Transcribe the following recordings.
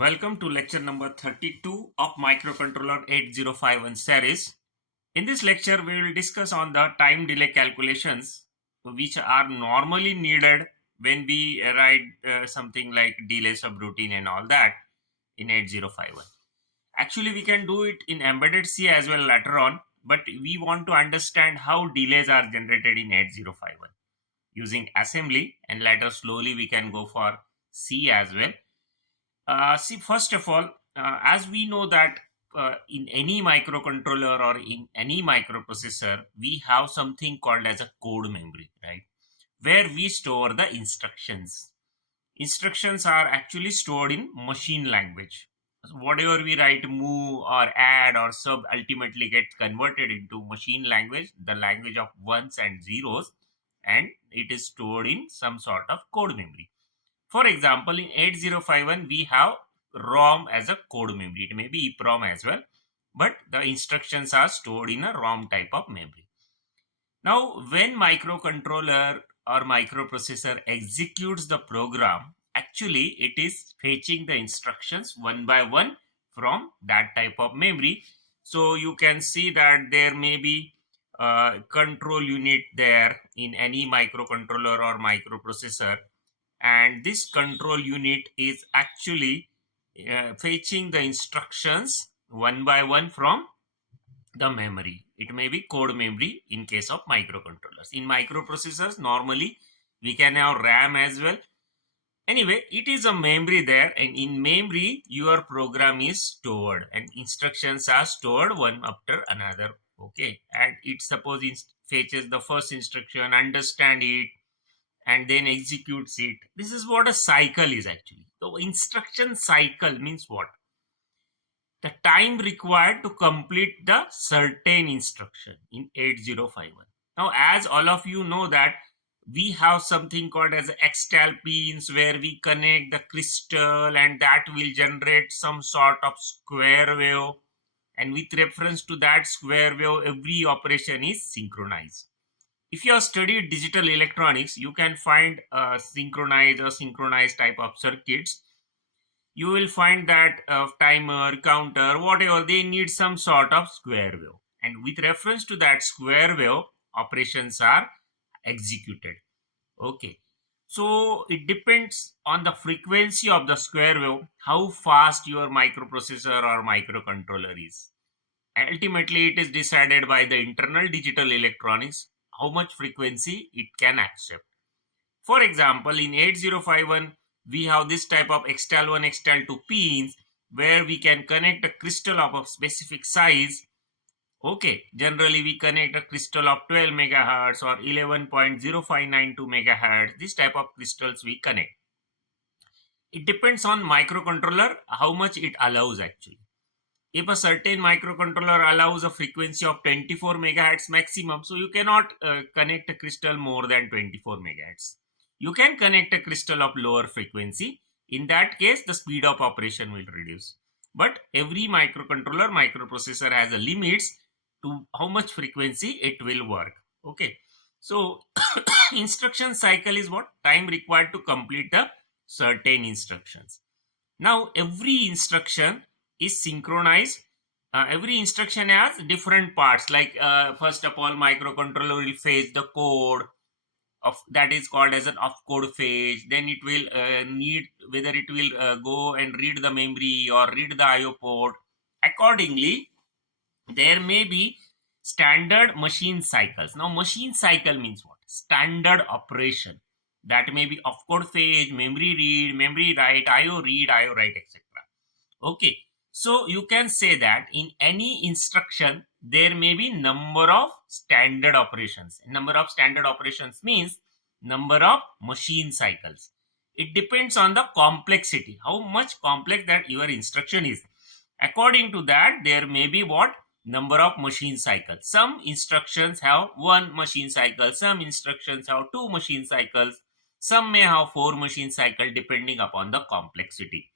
Welcome to lecture number 32 of microcontroller 8051 series. In this lecture, we will discuss on the time delay calculations which are normally needed when we write something like delay subroutine and all that in 8051. Actually, we can do it in embedded C as well later on, but we want to understand how delays are generated in 8051 using assembly, and later slowly we can go for C as well. See, first of all, as we know that in any microcontroller or in any microprocessor, we have something called as a code memory, right? Where we store the instructions. Instructions are actually stored in machine language. So whatever we write, move or add or sub, ultimately gets converted into machine language, the language of ones and zeros, and it is stored in some sort of code memory. For example, in 8051, we have ROM as a code memory. It may be EEPROM as well, but the instructions are stored in a ROM type of memory. Now, when microcontroller or microprocessor executes the program, actually it is fetching the instructions one by one from that type of memory. So you can see that there may be a control unit there in any microcontroller or microprocessor, and this control unit is actually fetching the instructions one by one from the memory. It may be code memory in case of microcontrollers. In microprocessors, normally we can have RAM as well. Anyway, it is a memory there, and in memory your program is stored and instructions are stored one after another. Okay, and it suppose it fetches the first instruction, understand it, and then executes it. This is what a cycle is actually. So instruction cycle means what? The time required to complete the certain instruction in 8051. Now, as all of you know that we have something called as extal pins where we connect the crystal and that will generate some sort of square wave, and with reference to that square wave every operation is synchronized. If you have studied digital electronics, you can find synchronized or synchronized type of circuits. You will find that timer, counter, whatever, they need some sort of square wave. And with reference to that square wave, operations are executed. Okay. So it depends on the frequency of the square wave, how fast your microprocessor or microcontroller is. Ultimately, it is decided by the internal digital electronics how much frequency it can accept. For example, in 8051, we have this type of extal1, extal2 pins where we can connect a crystal of a specific size. Okay, generally we connect a crystal of 12 megahertz or 11.0592 megahertz. This type of crystals we connect. It depends on microcontroller how much it allows actually. If a certain microcontroller allows a frequency of 24 megahertz maximum, so you cannot connect a crystal more than 24 megahertz. You can connect a crystal of lower frequency. In that case, the speed of operation will reduce. But every microcontroller, microprocessor has a limits to how much frequency it will work. Okay. So instruction cycle is what? Time required to complete the certain instructions. Now every instruction is synchronized. Every instruction has different parts, like first of all microcontroller will fetch the code of that is called as an opcode fetch. Then it will need whether it will go and read the memory or read the IO port. Accordingly, there may be standard machine cycles. Now machine cycle means what? Standard operation. That may be opcode fetch, memory read, memory write, IO read, IO write, etc. Okay. So you can say that in any instruction, there may be number of standard operations. Number of standard operations means number of machine cycles. It depends on the complexity, how much complex that your instruction is. According to that, there may be what? Number of machine cycles. Some instructions have one machine cycle, some instructions have two machine cycles, some may have four machine cycles depending upon the complexity.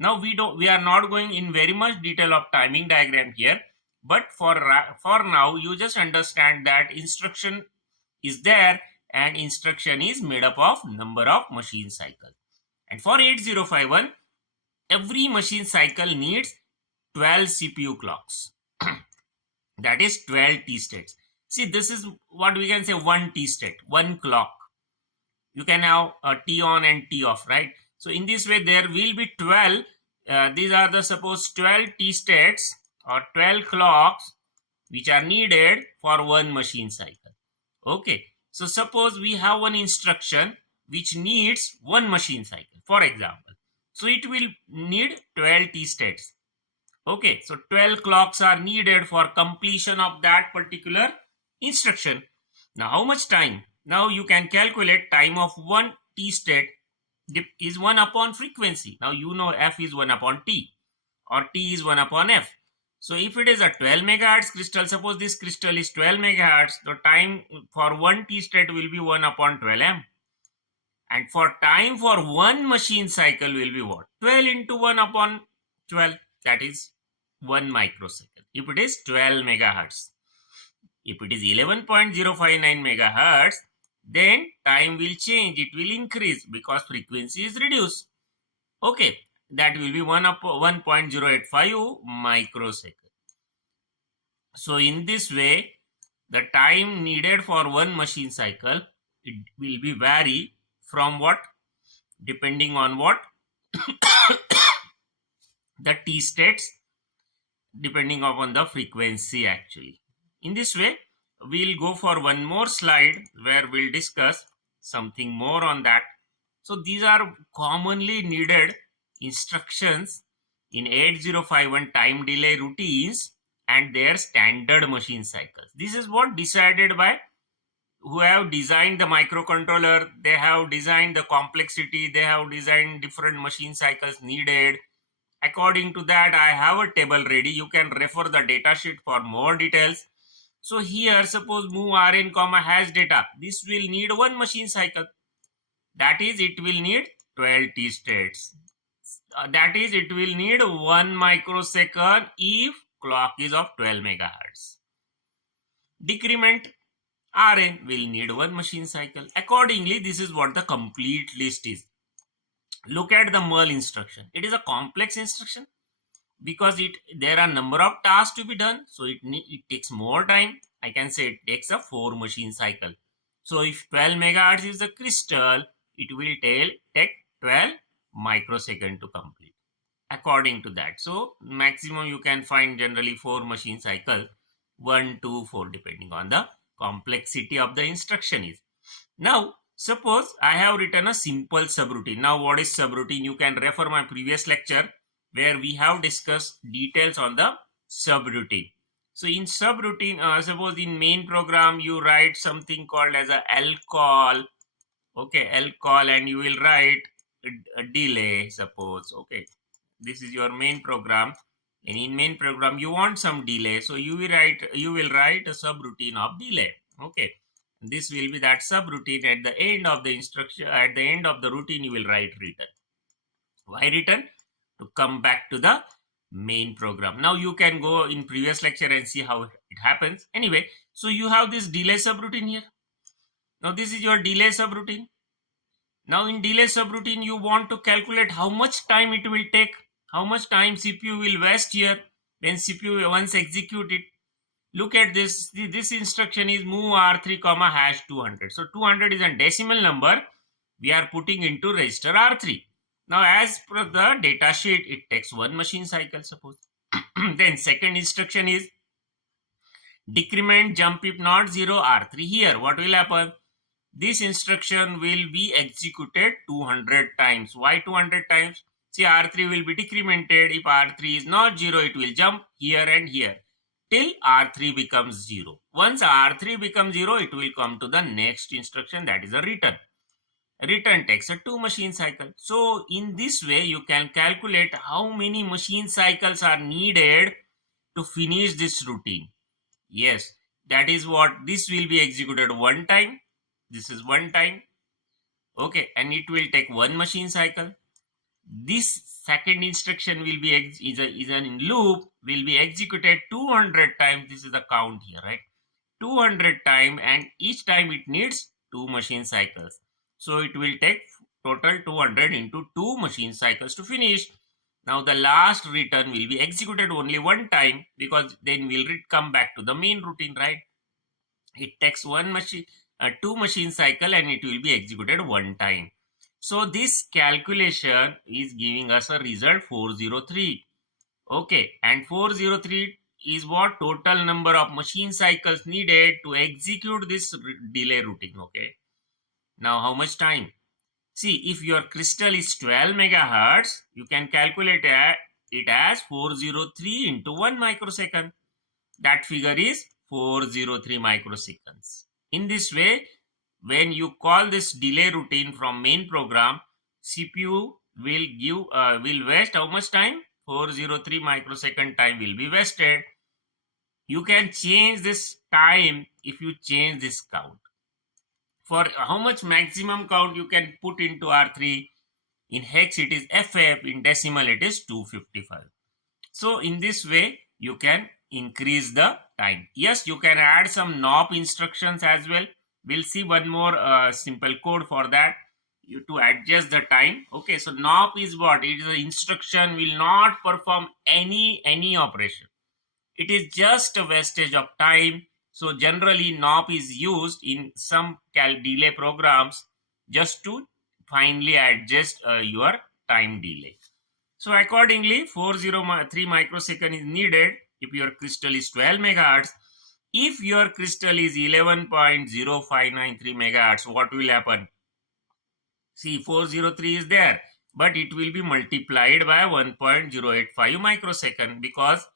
Now we are not going in very much detail of timing diagram here, but for now you just understand that instruction is there and instruction is made up of number of machine cycles. And for 8051, every machine cycle needs 12 CPU clocks. That is 12 T states. See, this is what we can say one T state, one clock. You can have a T on and T off, right? So in this way, there will be 12. These are the suppose 12 T states or 12 clocks which are needed for one machine cycle. Okay. So suppose we have one instruction which needs one machine cycle, for example. So it will need 12 T states. Okay, so 12 clocks are needed for completion of that particular instruction. Now, how much time? Now you can calculate time of one T state is 1 upon frequency. Now you know F is 1 upon T or T is 1 upon F. So if it is a 12 megahertz crystal, suppose this crystal is 12 megahertz, the time for one T state will be 1 upon 12M. And for time for one machine cycle will be what? 12 into 1 upon 12. That is 1 microsecond. If it is 12 megahertz. If it is 11.059 megahertz, then time will change. It will increase because frequency is reduced. Okay, that will be 1.085 microsecond. So in this way, the time needed for one machine cycle, it will be vary from what? Depending on what? The T states, depending upon the frequency actually. In this way, we'll go for one more slide where we'll discuss something more on that. So these are commonly needed instructions in 8051 time delay routines and their standard machine cycles. This is what decided by who have designed the microcontroller. They have designed the complexity. They have designed different machine cycles needed. According to that, I have a table ready. You can refer the data sheet for more details. So here, suppose move rn comma hash data. This will need one machine cycle. That is, it will need 12 T states. That is, it will need 1 microsecond if clock is of 12 megahertz. Decrement rn will need one machine cycle. Accordingly, this is what the complete list is. Look at the MERL instruction. It is a complex instruction because there are number of tasks to be done. So it takes more time. I can say it takes a 4 machine cycle. So if 12 megahertz is the crystal, it will take 12 microsecond to complete. According to that. So maximum you can find generally 4 machine cycle, 1, 2, 4 depending on the complexity of the instruction is. Now, suppose I have written a simple subroutine. Now, what is subroutine? You can refer my previous lecture where we have discussed details on the subroutine. So, in subroutine, suppose in main program, you write something called as a lcall. Okay, lcall, and you will write a delay, suppose. Okay, this is your main program. And in main program, you want some delay. So, you will write a subroutine of delay. Okay. This will be that subroutine. At the end of the instruction, at the end of the routine, you will write return. Why return? To come back to the main program. Now you can go in previous lecture and see how it happens. Anyway, so you have this delay subroutine here. Now this is your delay subroutine. Now in delay subroutine, you want to calculate how much time it will take, how much time CPU will waste here when CPU once executed. Look at this. This instruction is move R3 comma hash 200. So 200 is a decimal number we are putting into register R3. Now as per the data sheet, it takes one machine cycle, suppose. Then second instruction is decrement jump if not 0 R3. Here what will happen? This instruction will be executed 200 times. Why 200 times? See, R3 will be decremented. If R3 is not 0, it will jump here and here till R3 becomes 0. Once R3 becomes 0, it will come to the next instruction, that is a return. Return takes a 2 machine cycle. So in this way, you can calculate how many machine cycles are needed to finish this routine. Yes, that is what this will be executed one time. This is one time. Okay, and it will take 1 machine cycle. This second instruction will be is in loop, will be executed 200 times. This is the count here, right? 200 times, and each time it needs 2 machine cycles. So it will take total 200 into 2 machine cycles to finish. Now the last return will be executed only one time, because then we'll come back to the main routine, right? It takes one machine, two machine cycle, and it will be executed one time. So this calculation is giving us a result 403. Okay, and 403 is what total number of machine cycles needed to execute this delay routine. Okay, now how much time? See, if your crystal is 12 megahertz, you can calculate it as 403 into 1 microsecond. That figure is 403 microseconds. In this way, when you call this delay routine from main program, CPU will waste how much time? 403 microsecond time will be wasted. You can change this time if you change this count. For how much maximum count you can put into R3? In hex it is FF, in decimal it is 255. So in this way you can increase the time. Yes, you can add some NOP instructions as well. We'll see one more simple code for that, you to adjust the time. Okay, so NOP is what? It is an instruction, will not perform any operation. It is just a wastage of time. So generally NOP is used in some delay programs just to finally adjust your time delay. So accordingly 403 microsecond is needed if your crystal is 12 megahertz. If your crystal is 11.0593 megahertz, what will happen? See, 403 is there, but it will be multiplied by 1.085 microsecond, because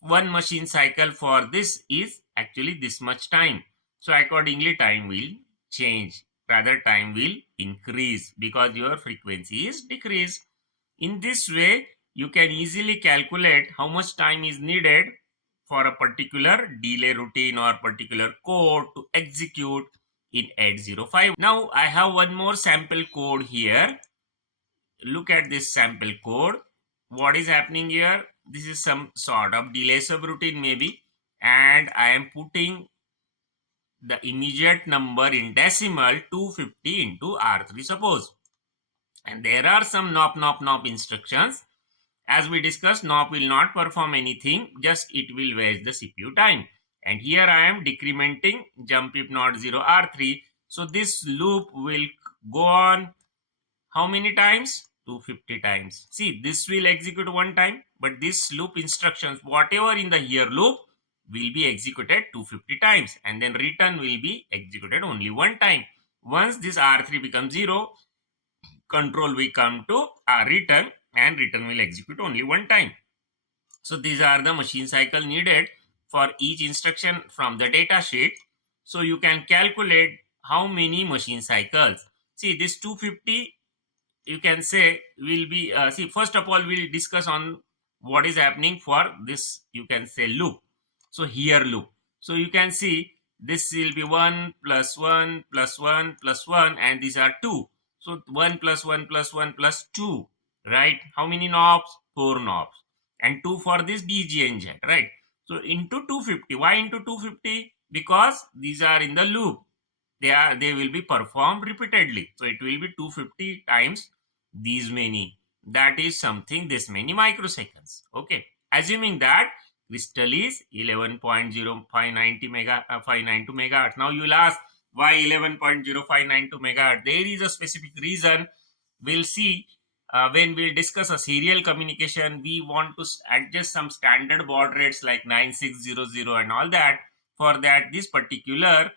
one machine cycle for this is actually this much time. So accordingly time will change, rather time will increase, because your frequency is decreased. In this way you can easily calculate how much time is needed for a particular delay routine or particular code to execute in 805. Now I have one more sample code here. Look at this sample code. What is happening here? This is some sort of delay subroutine maybe, and I am putting the immediate number in decimal 250 into R3 suppose. And there are some NOP instructions. As we discussed, NOP will not perform anything, just it will waste the CPU time. And here I am decrementing jump if not 0 R3. So this loop will go on how many times? 250 times. See, this will execute one time, but this loop instructions, whatever in the here loop, will be executed 250 times, and then return will be executed only one time. Once this R3 becomes 0, control will come to return, and return will execute only one time. So these are the machine cycle needed for each instruction from the data sheet. So you can calculate how many machine cycles. See, this 250 you can say will be see, first of all we'll discuss on what is happening for this, you can say, loop. So here loop, so you can see this will be 1 plus 1 plus 1 plus 1, and these are 2. So 1 plus 1 plus 1 plus 2, right? How many knobs? 4 knobs, and 2 for this DGNZ, right? So into 250. Why into 250? Because these are in the loop, they will be performed repeatedly. So it will be 250 times these many, that is something this many microseconds. Okay, assuming that crystal is 11.0592 megahertz. Now you will ask, why 11.0592 megahertz? There is a specific reason. We'll see when we'll discuss a serial communication. We want to adjust some standard baud rates like 9600 and all that. For that, this particular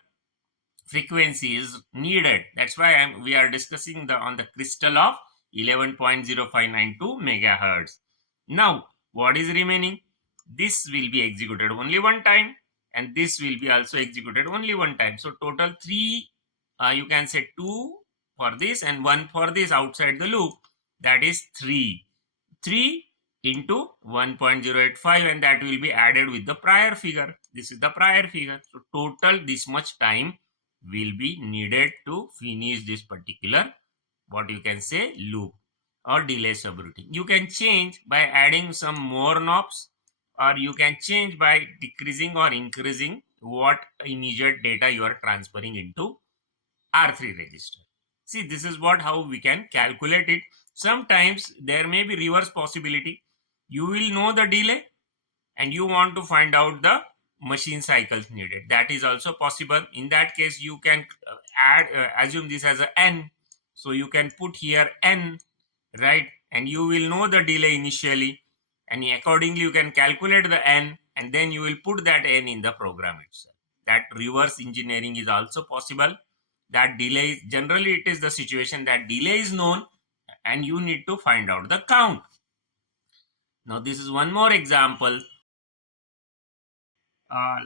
frequency is needed. That's why we are discussing on the crystal of 11.0592 megahertz. Now what is remaining? This will be executed only one time, and this will be also executed only one time. So total 3, you can say 2 for this and 1 for this outside the loop, that is 3 into 1.085, and that will be added with the prior figure. This is the prior figure. So total this much time will be needed to finish this particular, what you can say, loop or delay subroutine. You can change by adding some more knobs, or you can change by decreasing or increasing what immediate data you are transferring into R3 register. See, this is how we can calculate it. Sometimes there may be reverse possibility. You will know the delay and you want to find out the machine cycles needed. That is also possible. In that case, you can assume this as a n. So you can put here n, right? And you will know the delay initially, and accordingly you can calculate the n, and then you will put that n in the program itself. That reverse engineering is also possible. That delay, generally it is the situation that delay is known and you need to find out the count. Now this is one more example, uh,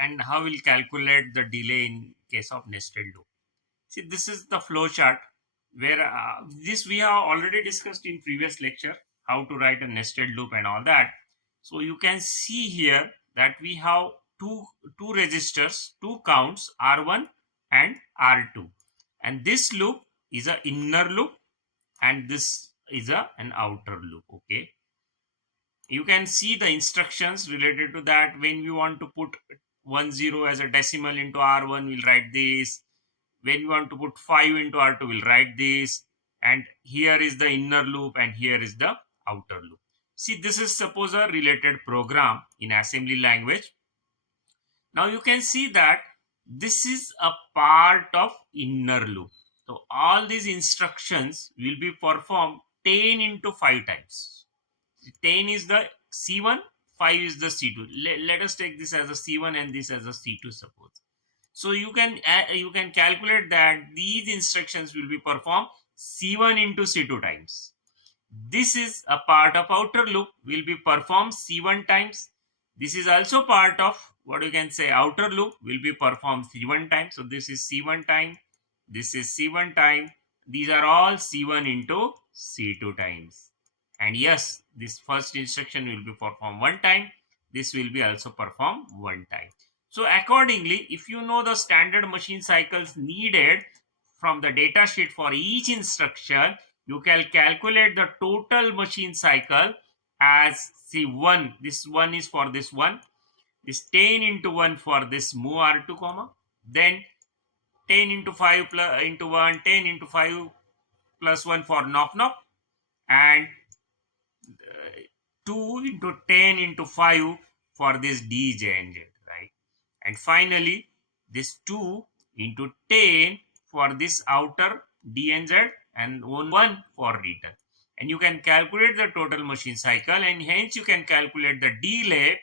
and how we'll calculate the delay in case of nested loop. See, this is the flow chart where this we have already discussed in previous lecture, how to write a nested loop and all that. So you can see here that we have two registers, two counts, R1 and R2, and this loop is a inner loop and this is an outer loop. Okay, you can see the instructions related to that. When we want to put 10 as a decimal into R1, we'll write this. When we want to put 5 into R2, we'll write this. And here is the inner loop and here is the outer loop. See, this is suppose a related program in assembly language. Now you can see that this is a part of inner loop. So all these instructions will be performed 10 into 5 times. 10 is the C1, 5 is the C2. Let us take this as a C1 and this as a C2 suppose. So you can calculate that these instructions will be performed C1 into C2 times. This is a part of outer loop, will be performed C1 times. This is also part of what you can say outer loop, will be performed C1 times. So this is C1 time, this is C1 time. These are all C1 into C2 times. And yes, this first instruction will be performed one time. This will be also performed one time. So accordingly, if you know the standard machine cycles needed from the data sheet for each instruction, you can calculate the total machine cycle as C1. This one is for this one. This 10 into 1 for this move R2, comma. Then 10 into 5 plus into 1, 10 into 5 plus 1 for NOP, and 2 into 10 into 5 for this DJ and Z, right? And finally, this 2 into 10 for this outer D and Z, and 1 for return. And you can calculate the total machine cycle, and hence you can calculate the delay.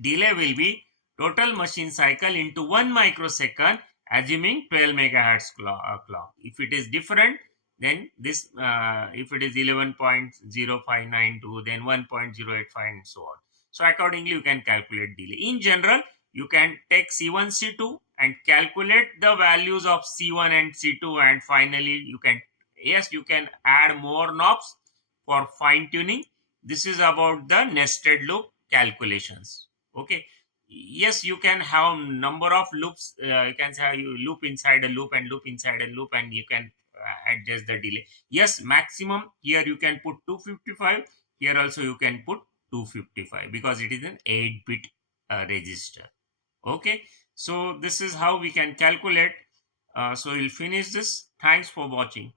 Delay will be total machine cycle into 1 microsecond, assuming 12 megahertz clock. If it is different, then this if it is 11.0592, then 1.085 and so on. So accordingly you can calculate delay. In general, you can take C1, C2 and calculate the values of C1 and C2, and finally you can, yes, you can add more knobs for fine tuning. This is about the nested loop calculations. Okay, yes, you can have number of loops. You can have you loop inside a loop and loop inside a loop, and you can adjust the delay. Yes, maximum here you can put 255. Here also you can put 255 because it is an 8-bit register. Okay, so this is how we can calculate. So we'll finish this. Thanks for watching.